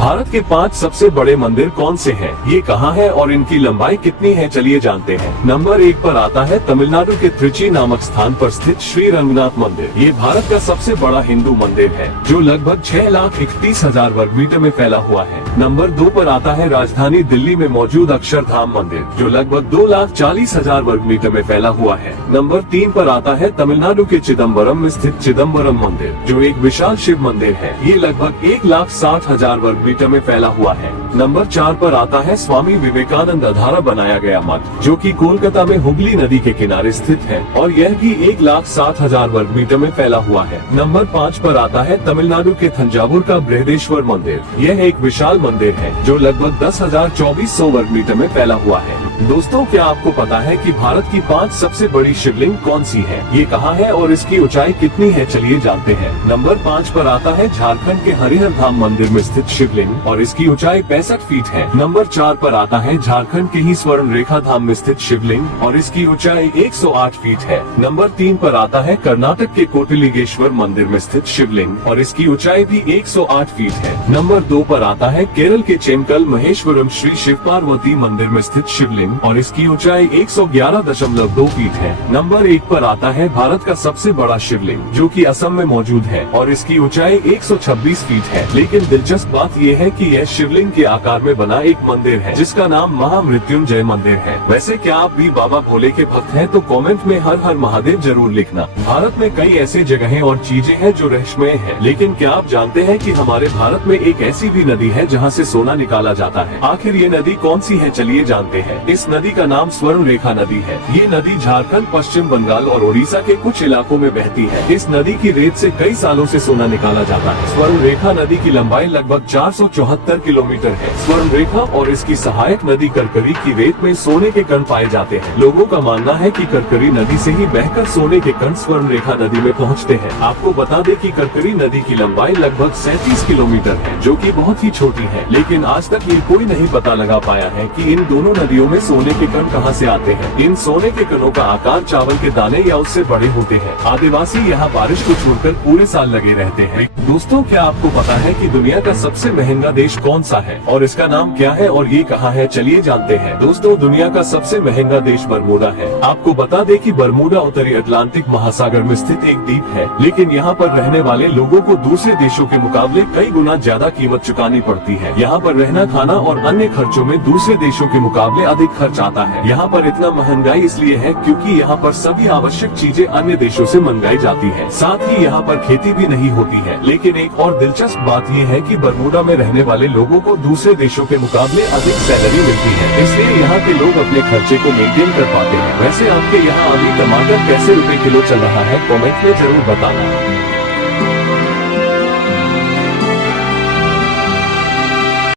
भारत के 5 सबसे बड़े मंदिर कौन से हैं? ये कहाँ है और इनकी लंबाई कितनी है? चलिए जानते हैं। नंबर 1 पर आता है तमिलनाडु के त्रिची नामक स्थान पर स्थित श्री रंगनाथ मंदिर। ये भारत का सबसे बड़ा हिंदू मंदिर है जो लगभग 6,31,000 वर्ग मीटर में फैला हुआ है। नंबर 2 पर आता है राजधानी दिल्ली में मौजूद अक्षरधाम मंदिर जो लगभग 2,40,000 वर्ग मीटर में फैला हुआ है। नंबर 3 पर आता है तमिलनाडु के चिदम्बरम में स्थित चिदम्बरम मंदिर जो एक विशाल शिव मंदिर है। ये लगभग 1,60,000 वर्ग मीटर में फैला हुआ है। नंबर 4 पर आता है स्वामी विवेकानंद द्वारा बनाया गया मठ जो कि कोलकाता में हुगली नदी के किनारे स्थित है और यह भी 1,60,000 वर्ग मीटर में फैला हुआ है। नंबर 5 पर आता है तमिलनाडु के थंजावुर का बृहदेश्वर मंदिर। यह एक विशाल मंदिर है जो लगभग 10,2400 वर्ग मीटर में फैला हुआ है। दोस्तों, क्या आपको पता है कि भारत की 5 सबसे बड़ी शिवलिंग कौन सी है? ये कहाँ है और इसकी ऊंचाई कितनी है? चलिए जानते हैं। नंबर 5 पर आता है झारखंड के हरिहर धाम मंदिर में स्थित शिवलिंग और इसकी ऊंचाई 65 फीट है। नंबर 4 पर आता है झारखंड के ही स्वर्ण रेखा धाम में स्थित शिवलिंग और इसकी ऊंचाई 108 फीट है। नंबर 3 पर आता है कर्नाटक के कोटिलिंगेश्वर मंदिर में स्थित शिवलिंग और इसकी ऊंचाई भी 108 फीट है। नंबर 2 पर आता है केरल के चेमकल महेश्वरम श्री शिव पार्वती मंदिर में स्थित शिवलिंग और इसकी ऊंचाई 111.2 फीट है। नंबर 1 पर आता है भारत का सबसे बड़ा शिवलिंग जो कि असम में मौजूद है और इसकी ऊंचाई 126 फीट है। लेकिन दिलचस्प बात यह है कि यह शिवलिंग के आकार में बना एक मंदिर है जिसका नाम महामृत्युंजय मंदिर है। वैसे क्या आप भी बाबा भोले के भक्त हैं? तो कमेंट में हर हर महादेव जरूर लिखना। भारत में कई ऐसे जगहें और चीजें हैं जो रहस्यमय है, लेकिन क्या आप जानते हैं कि हमारे भारत में एक ऐसी भी नदी है जहाँ से सोना निकाला जाता है? आखिर ये नदी कौन सी है? चलिए जानते हैं। इस नदी का नाम स्वर्ण रेखा नदी है। ये नदी झारखंड, पश्चिम बंगाल और ओडिशा के कुछ इलाकों में बहती है। इस नदी की रेत से कई सालों से सोना निकाला जाता है। स्वर्ण रेखा नदी की लंबाई लगभग 474 किलोमीटर है। स्वर्ण रेखा और इसकी सहायक नदी करकरी की रेत में सोने के कण पाए जाते हैं। लोगों का मानना है कि करकरी नदी से ही बहकर सोने के कण स्वर्ण रेखा नदी में पहुंचते हैं। आपको बता दें कि करकरी नदी की लंबाई लगभग 37 किलोमीटर है जो कि बहुत ही छोटी है, लेकिन आज तक ये कोई नहीं पता लगा पाया है कि इन दोनों नदियों में सोने के कण कहां से आते हैं। इन सोने के कणों का आकार चावल के दाने या उससे बड़े होते हैं। आदिवासी यहाँ बारिश को छोड़कर पूरे साल लगे रहते हैं। दोस्तों, क्या आपको पता है कि दुनिया का सबसे महंगा देश कौन सा है और इसका नाम क्या है और ये कहाँ है? चलिए जानते हैं। दोस्तों, दुनिया का सबसे महंगा देश बरमूडा है। आपको बता दें कि बरमूडा उत्तरी अटलांटिक महासागर में स्थित एक द्वीप है, लेकिन यहाँ पर रहने वाले लोगों को दूसरे देशों के मुकाबले कई गुना ज्यादा कीमत चुकानी पड़ती है। यहाँ पर रहना, खाना और अन्य खर्चों में दूसरे देशों के मुकाबले अधिक खर्च आता है। यहाँ पर इतना महंगाई इसलिए है क्योंकि यहाँ पर सभी आवश्यक चीजें अन्य देशों से मंगाई जाती है। साथ ही यहाँ पर खेती भी नहीं होती है। लेकिन एक और दिलचस्प बात यह है कि बरमूडा में रहने वाले लोगों को दूसरे देशों के मुकाबले अधिक सैलरी मिलती है, इसलिए यहाँ के लोग अपने खर्चे को मेंटेन कर पाते हैं। वैसे आपके यहाँ अभी टमाटर कैसे रुपए किलो चल रहा है? कमेंट में जरूर बताना।